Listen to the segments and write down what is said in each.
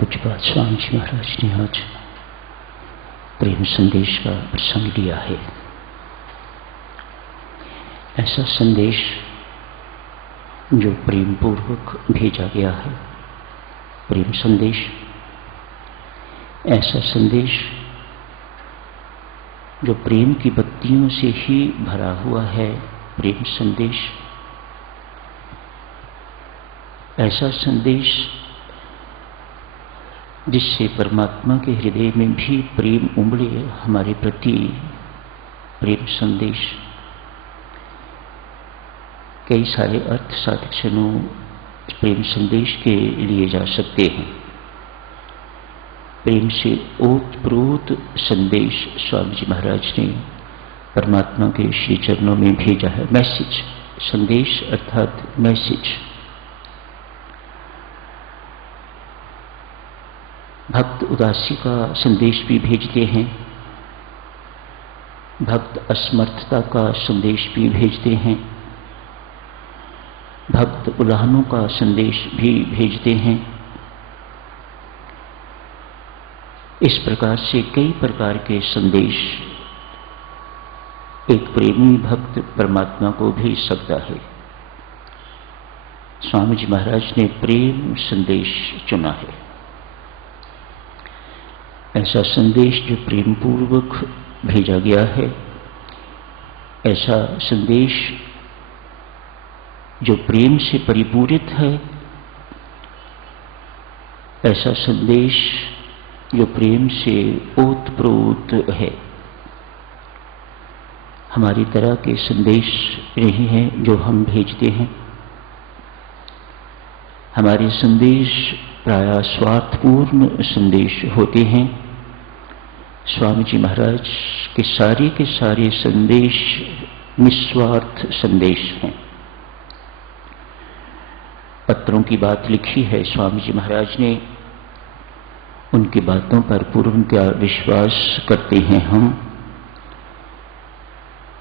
पूज्यपाद स्वामी जी महाराज ने आज प्रेम संदेश का प्रसंग लिया है। ऐसा संदेश जो प्रेम पूर्वक भेजा गया है, प्रेम संदेश। ऐसा संदेश जो प्रेम की बत्तियों से ही भरा हुआ है, प्रेम संदेश। ऐसा संदेश जिससे परमात्मा के हृदय में भी प्रेम उमड़े हमारे प्रति, प्रेम संदेश। कई सारे अर्थ साधकों प्रेम संदेश के लिए जा सकते हैं। प्रेम से ओतप्रोत संदेश स्वामी जी महाराज ने परमात्मा के श्री चरणों में भेजा है। मैसेज, संदेश अर्थात मैसेज। भक्त उदासी का संदेश भी भेजते हैं, भक्त असमर्थता का संदेश भी भेजते हैं, भक्त उल्हानों का संदेश भी भेजते हैं। इस प्रकार से कई प्रकार के संदेश एक प्रेमी भक्त परमात्मा को भेज सकता है। स्वामी जी महाराज ने प्रेम संदेश चुना है। ऐसा संदेश जो प्रेम पूर्वक भेजा गया है, ऐसा संदेश जो प्रेम से परिपूरित है, ऐसा संदेश जो प्रेम से ओतप्रोत है। हमारी तरह के संदेश नहीं हैं जो हम भेजते हैं। हमारे संदेश प्रायः स्वार्थपूर्ण संदेश होते हैं। स्वामी जी महाराज के सारे संदेश निस्वार्थ संदेश हैं। पत्रों की बात लिखी है स्वामी जी महाराज ने, उनकी बातों पर पूर्णतया विश्वास करते हैं हम।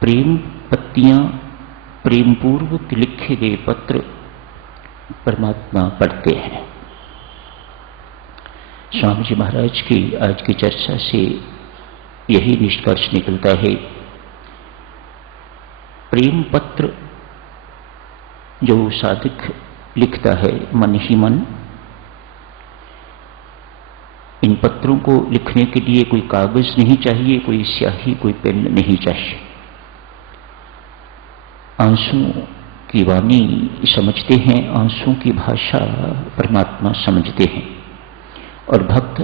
प्रेम पत्तियां, प्रेम पूर्वक लिखे गए पत्र परमात्मा पढ़ते हैं। स्वामी जी महाराज की आज की चर्चा से यही निष्कर्ष निकलता है। प्रेम पत्र जो साधक लिखता है मन ही मन, इन पत्रों को लिखने के लिए कोई कागज नहीं चाहिए, कोई स्याही, कोई पेन नहीं चाहिए। आंसुओं की वाणी समझते हैं, आंसुओं की भाषा परमात्मा समझते हैं, और भक्त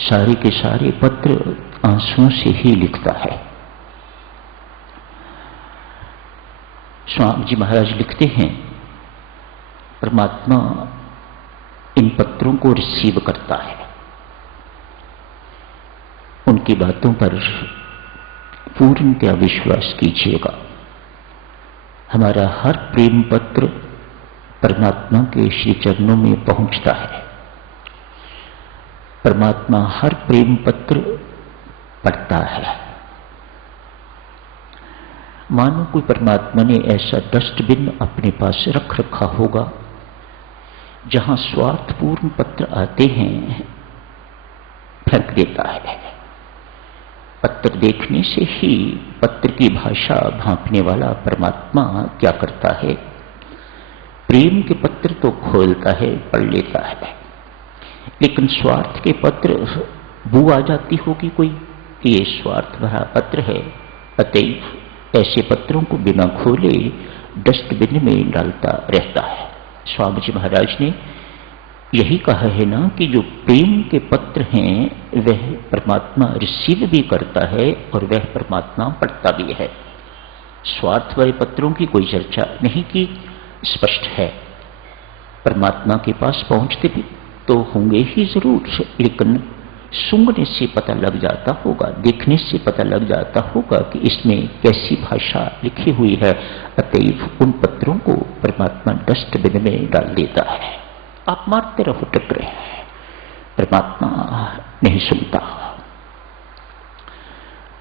सारे के सारे पत्र आंसुओं से ही लिखता है। स्वामी जी महाराज लिखते हैं, परमात्मा इन पत्रों को रिसीव करता है। उनकी बातों पर पूर्णतया विश्वास कीजिएगा। हमारा हर प्रेम पत्र परमात्मा के श्री चरणों में पहुंचता है। परमात्मा हर प्रेम पत्र पढ़ता है। मानो कोई परमात्मा ने ऐसा डस्टबिन अपने पास रख रखा होगा जहां स्वार्थपूर्ण पत्र आते हैं, फेंक देता है। पत्र देखने से ही पत्र की भाषा भांपने वाला परमात्मा क्या करता है, प्रेम के पत्र तो खोलता है, पढ़ लेता है। लेकिन स्वार्थ के पत्र बू आ जाती होगी कोई कि ये स्वार्थ भरा पत्र है, अतएव ऐसे पत्रों को बिना खोले डस्टबिन में डालता रहता है। स्वामी जी महाराज ने यही कहा है ना कि जो प्रेम के पत्र हैं वह परमात्मा रिसीव भी करता है और वह परमात्मा पढ़ता भी है। स्वार्थ वाले पत्रों की कोई चर्चा नहीं की, स्पष्ट है। परमात्मा के पास पहुंचते भी तो होंगे ही जरूर, लेकिन सूंघने से पता लग जाता होगा, देखने से पता लग जाता होगा कि इसमें कैसी भाषा लिखी हुई है। अतएव उन पत्रों को परमात्मा डस्टबिन में डाल देता है। आप मारते रहो टकरे, परमात्मा नहीं सुनता।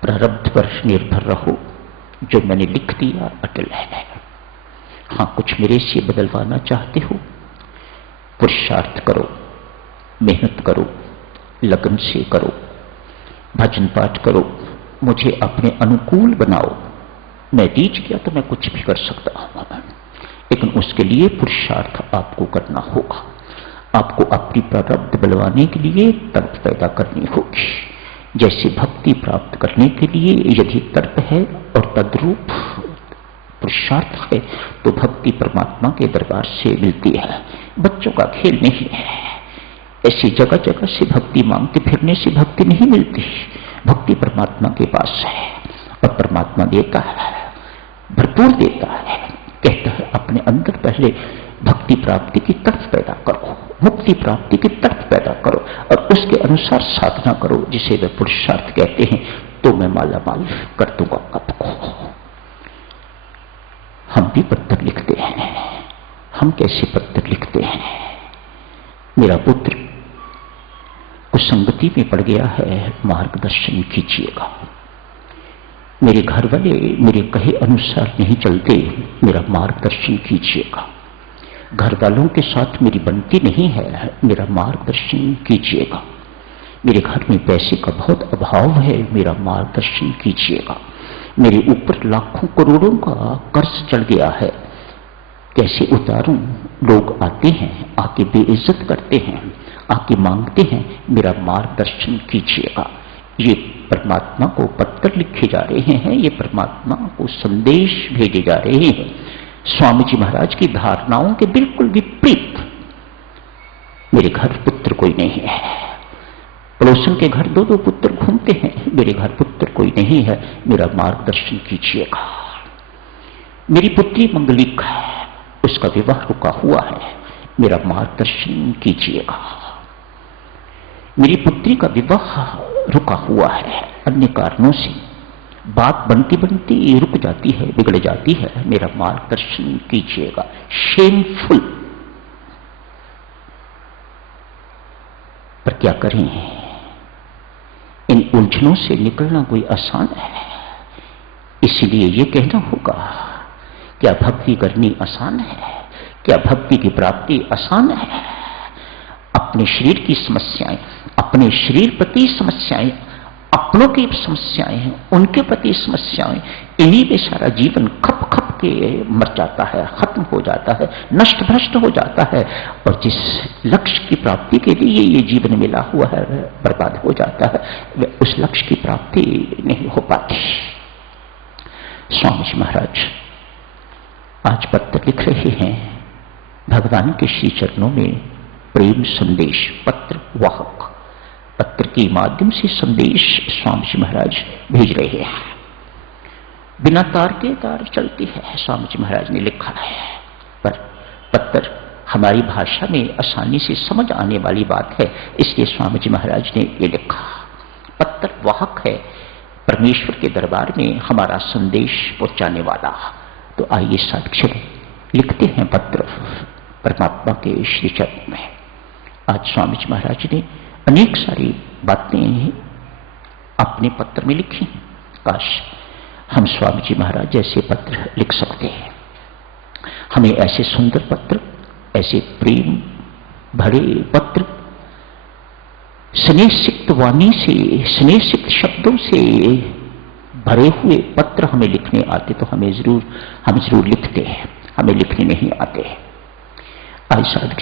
प्रारब्ध पर निर्भर रहो, जो मैंने लिख दिया अटल है। हाँ, कुछ मेरे से बदलवाना चाहते हो, पुरुषार्थ करो, मेहनत करो, लगन से करो, भजन पाठ करो, मुझे अपने अनुकूल बनाओ। मैं रीझ गया तो मैं कुछ भी कर सकता हूं, लेकिन उसके लिए पुरुषार्थ आपको करना होगा। आपको अपनी प्रारब्ध बलवाने के लिए तर्क पैदा करनी होगी। जैसे भक्ति प्राप्त करने के लिए यदि तर्क है और तद्रूप पुरुषार्थ है तो भक्ति परमात्मा के दरबार से मिलती है, बच्चों का खेल नहीं है। ऐसी जगह जगह से भक्ति मांगते फिरने से भक्ति नहीं मिलती। भक्ति परमात्मा के पास है और परमात्मा देता है, भरपूर देता है। कहता है अपने अंदर पहले भक्ति प्राप्ति की तर्क पैदा करो, मुक्ति प्राप्ति की तर्क पैदा करो और उसके अनुसार साधना करो, जिसे वे पुरुषार्थ कहते हैं। तो मैं माला माल कर दूंगा आपको। हम भी पत्र लिखते हैं। हम कैसे पत्र लिखते हैं? मेरा पुत्र कुसंगति में पड़ गया है, मार्गदर्शन कीजिएगा। मेरे घर वाले मेरे कहे अनुसार नहीं चलते, मेरा मार्गदर्शन कीजिएगा। घर वालों के साथ मेरी बनती नहीं है, मेरा मार्गदर्शन कीजिएगा। मेरे घर में पैसे का बहुत अभाव है, मेरा मार्गदर्शन कीजिएगा। मेरे ऊपर लाखों करोड़ों का कर्ज चढ़ गया है, कैसे उतारूं? लोग आते हैं, आके बेइज्जत करते हैं, आके मांगते हैं, मेरा मार्गदर्शन कीजिएगा। ये परमात्मा को पत्र लिखे जा रहे हैं, ये परमात्मा को संदेश भेजे जा रहे हैं। स्वामी जी महाराज की धारणाओं के बिल्कुल विपरीत। मेरे घर पुत्र कोई नहीं है। पड़ोसन के घर दो दो पुत्र घूमते हैं, मेरे घर पुत्र कोई नहीं है, मेरा मार्गदर्शन कीजिएगा। मेरी पुत्री मंगलिक है, उसका विवाह रुका हुआ है, मेरा मार्गदर्शन कीजिएगा। मेरी पुत्री का विवाह रुका हुआ है अन्य कारणों से, बात बनती बनती रुक जाती है, बिगड़ जाती है, मेरा मार्गदर्शन कीजिएगा। शेमफुल। पर क्या करें, इन उलझनों से निकलना कोई आसान है। इसलिए ये कहना होगा, क्या भक्ति करनी आसान है? क्या भक्ति की प्राप्ति आसान है? अपने शरीर की समस्याएं, अपने शरीर प्रति समस्याएं, अपनों की समस्याएं हैं, उनके प्रति समस्याएं, इन्हीं में सारा जीवन खप खप के मर जाता है, खत्म हो जाता है, नष्ट भ्रष्ट हो जाता है। और जिस लक्ष्य की प्राप्ति के लिए ये जीवन मिला हुआ है बर्बाद हो जाता है, वह उस लक्ष्य की प्राप्ति नहीं हो पाती। स्वामी जी महाराज आज पत्र लिख रहे हैं, भगवान के श्री चरणों में प्रेम संदेश, पत्र वाहक, पत्र के माध्यम से संदेश स्वामी जी महाराज भेज रहे हैं। बिना तार के तार चलती है, स्वामी जी महाराज ने लिखा है। पर पत्र हमारी भाषा में आसानी से समझ आने वाली बात है, इसलिए स्वामी जी महाराज ने ये लिखा। पत्र वाहक है, परमेश्वर के दरबार में हमारा संदेश पहुंचाने वाला। तो आइए साक्षर लिखते हैं पत्र परमात्मा के श्री चरण में। आज स्वामी जी महाराज ने अनेक सारी बातें अपने पत्र में लिखी। काश हम स्वामी जी महाराज जैसे पत्र लिख सकते हैं। हमें ऐसे सुंदर पत्र, ऐसे प्रेम भरे पत्र, स्नेहसिक्त वाणी से, स्नेहसिक्त शब्दों से भरे हुए पत्र हमें लिखने आते तो हम जरूर लिखते हैं। हमें लिखने नहीं आते हैं। आज साधक,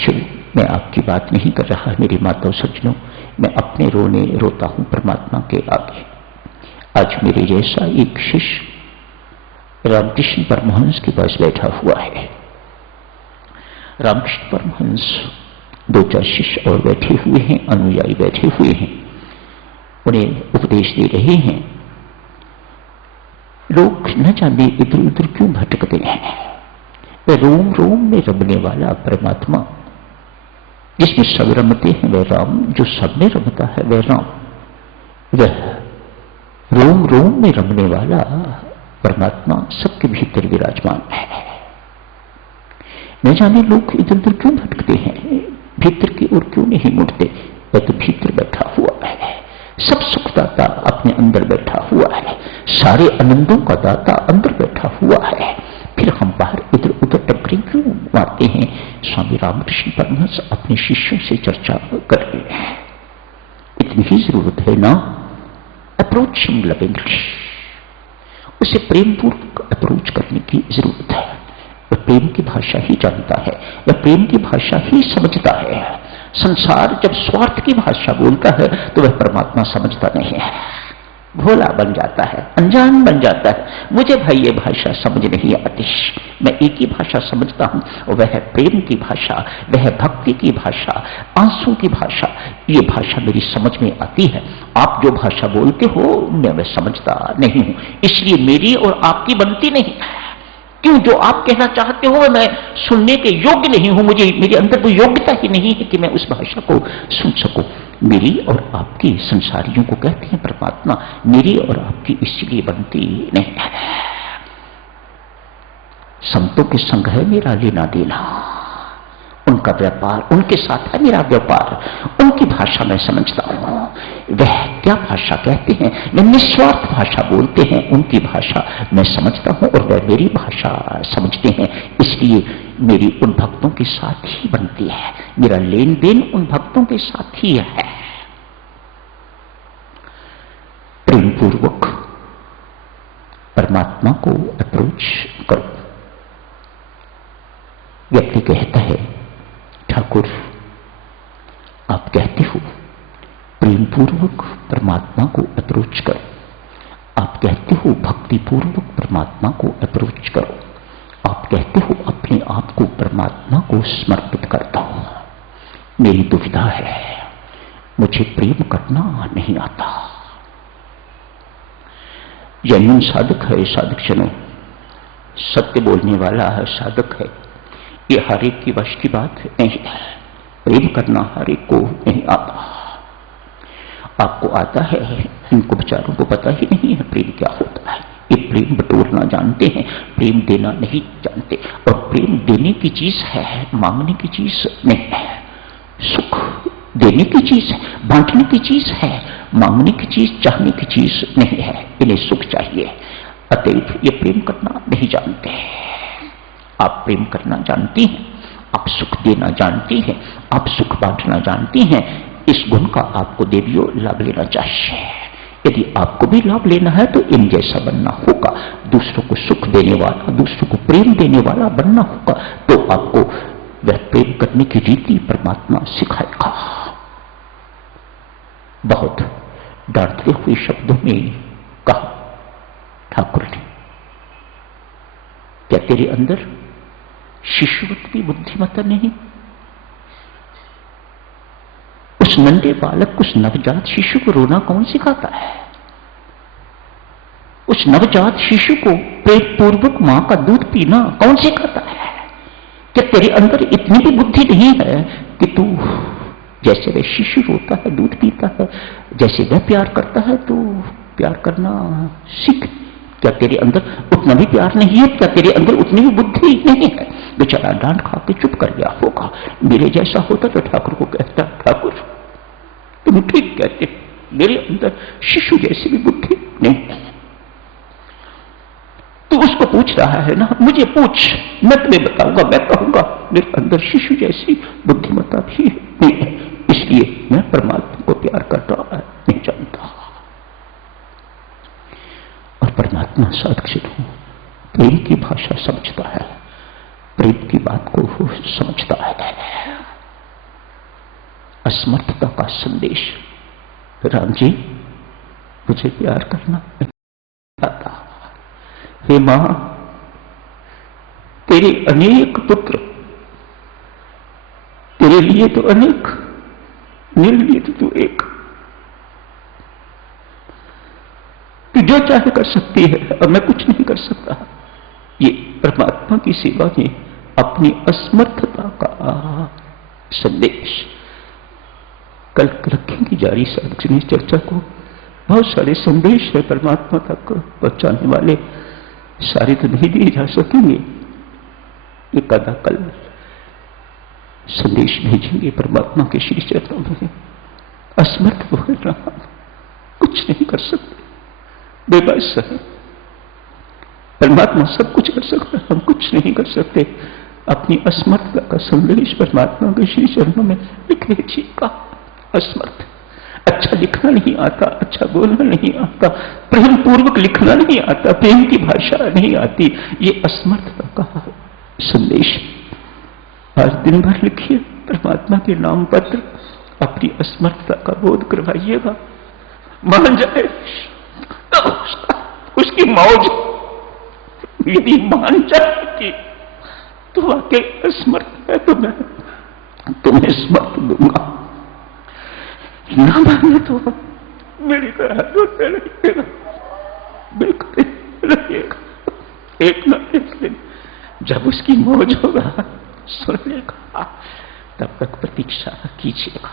मैं आपकी बात नहीं कर रहा मेरी माताओं सज्जनों, मैं अपने रोने रोता हूं परमात्मा के आगे। आज मेरे जैसा एक शिष्य रामकृष्ण परमहंस के पास बैठा हुआ है। रामकृष्ण परमहंस, दो चार शिष्य और बैठे हुए हैं, अनुयायी बैठे हुए हैं, उन्हें उपदेश दे रहे हैं। लोग न जाने इधर उधर क्यों भटकते हैं। रोम रोम में रमने वाला परमात्मा, जिसमें सब रमते हैं वह राम, जो सब में रमता है वह राम, वह रोम रोम में रमने वाला परमात्मा सबके भीतर विराजमान है। न जाने लोग इधर उधर क्यों भटकते हैं, भीतर की ओर क्यों नहीं मुड़ते। वह तो भीतर बैठा हुआ है, सब सुखदाता अपने अंदर बैठा हुआ है, सारे आनंदों का दाता अंदर बैठा हुआ है। फिर हम बाहर इधर उधर टकरे क्यों मारते हैं। स्वामी रामकृष्ण परमहंस अपने शिष्यों से चर्चा कर रहे हैं। इतनी ही जरूरत है ना, अप्रोचिंग लविंगली, उसे प्रेम पूर्वक अप्रोच करने की जरूरत है। वह प्रेम की भाषा ही जानता है, वह प्रेम की भाषा ही समझता है। संसार जब स्वार्थ की भाषा बोलता है तो वह परमात्मा समझता नहीं है, भोला बन जाता है, अनजान बन जाता है। मुझे भाई ये भाषा समझ नहीं आती, मैं एक ही भाषा समझता हूं, और वह है प्रेम की भाषा, वह है भक्ति की भाषा, आंसू की भाषा। ये भाषा मेरी समझ में आती है। आप जो भाषा बोलते हो मैं वह समझता नहीं हूं, इसलिए मेरी और आपकी बनती नहीं। क्यों? जो आप कहना चाहते हो मैं सुनने के योग्य नहीं हूं, मुझे मेरे अंदर कोई योग्यता ही नहीं है कि मैं उस भाषा को सुन सकूं। मेरी और आपकी, संसारियों को कहते हैं परमात्मा, मेरी और आपकी इसलिए बनती नहीं है। संतों के संग है मेरा लेना देना, उनका व्यापार, उनके साथ है मेरा व्यापार, उनकी भाषा मैं समझता हूं। वह क्या भाषा कहते हैं, वह निस्वार्थ भाषा बोलते हैं, उनकी भाषा मैं समझता हूं और वह मेरी भाषा समझते हैं। इसलिए मेरी उन भक्तों के साथ ही बनती है, मेरा लेन देन उन भक्तों के साथ ही है। प्रेम पूर्वक परमात्मा को अप्रोच करो। व्यक्ति कहता है, ठाकुर आप कहते हो प्रेम पूर्वक परमात्मा को अप्रोच करो, आप कहते हो भक्ति पूर्वक परमात्मा को अप्रोच करो, आप कहते हो अपने आप को परमात्मा को समर्पित करता हूं। मेरी दुविधा है, मुझे प्रेम करना नहीं आता। जेन्युइन साधक है, साधक जनो, सत्य बोलने वाला है, साधक है। ये हर एक की वश की बात नहीं है, प्रेम करना हर एक को नहीं आता। आपको आता है, इनको बेचारों को पता ही नहीं है प्रेम क्या होता है। ये प्रेम बटोरना जानते हैं, प्रेम देना नहीं जानते। और प्रेम देने की चीज है, मांगने की चीज नहीं है। सुख देने की चीज है, बांटने की चीज है, मांगने की चीज, चाहने की चीज नहीं है। इन्हें सुख चाहिए, अतएव ये प्रेम करना नहीं जानते। आप प्रेम करना जानती हैं, आप सुख देना जानती हैं, आप सुख बांटना जानती हैं। इस गुण का आपको देवियों लाभ लेना चाहिए। यदि आपको भी लाभ लेना है तो इन जैसा बनना होगा, दूसरों को सुख देने वाला, दूसरों को प्रेम देने वाला बनना होगा। तो आपको वह प्रेम करने की रीति परमात्मा सिखाएगा। बहुत डांटते हुए शब्दों में कहा ठाकुर ने, क्या तेरे अंदर शिशुवत की बुद्धिमत्ता नहीं? उस नन्हे बालक, उस नवजात शिशु को रोना कौन सिखाता है? उस नवजात शिशु को प्रेम पूर्वक मां का दूध पीना कौन सिखाता है? क्या तेरे अंदर इतनी भी बुद्धि नहीं है कि तू जैसे वह शिशु रोता है, दूध पीता है, जैसे वह प्यार करता है तो प्यार करना सीख? क्या तेरे अंदर उतना भी प्यार नहीं है? क्या तेरे अंदर उतनी भी बुद्धि नहीं है? बेचारा डांट खा के चुप कर गया होगा। मेरे जैसा होता तो ठाकुर को कहता, ठाकुर तुम ठीक कहते, मेरे अंदर शिशु जैसी भी बुद्धि नहीं है। तो उसको पूछ रहा है ना, मुझे पूछ, मैं तुम्हें बताऊंगा, मैं कहूंगा मेरे अंदर शिशु जैसी बुद्धिमत्ता भी नहीं है, इसलिए मैं परमात्मा को प्यार करता नहीं जानता। और परमात्मा साधक प्रेम की भाषा समझता है, प्रेम की बात को समझता है। असमर्थता का संदेश, राम जी मुझे प्यार करना नहीं आता। हे मां, तेरे अनेक पुत्र, तेरे लिए तो अनेक, मेरे लिए तो तू एक। तू जो चाहे कर सकती है और मैं कुछ नहीं कर सकता। ये परमात्मा की सेवा में अपनी असमर्थता का संदेश। कल रखेंगे जारी सार्वजनिक चर्चा को। बहुत सारे संदेश है परमात्मा तक पहुंचाने वाले, सारे तो नहीं दिए जा सकेंगे। एक आधा कल संदेश भेजेंगे परमात्मा के श्री चरणों में। असमर्थ बोल रहा, कुछ नहीं कर सकते, बेबस है। परमात्मा सब कुछ कर सकता है, हम कुछ नहीं कर सकते। अपनी असमर्थता का संदेश परमात्मा के श्री चरणों में लिख लीजिएगा। असमर्थ, अच्छा लिखना नहीं आता, अच्छा बोलना नहीं आता, प्रेम पूर्वक लिखना नहीं आता, प्रेम की भाषा नहीं आती, ये असमर्थता का संदेश। आज दिन भर लिखिए परमात्मा के नाम पत्र, अपनी असमर्थता का बोध करवाइएगा। मान जाए उसकी मौज, यदि मान जाएगी तो वाकई असमर्थ है तो मैं तुम्हें समर्थ दूंगा, ना माने तो मेरी तरह रोते रहिएगा, बिल्कुल रहिएगा। एक ना एक दिन जब उसकी मौज होगा सुन लेगा, तब तक प्रतीक्षा कीजिएगा।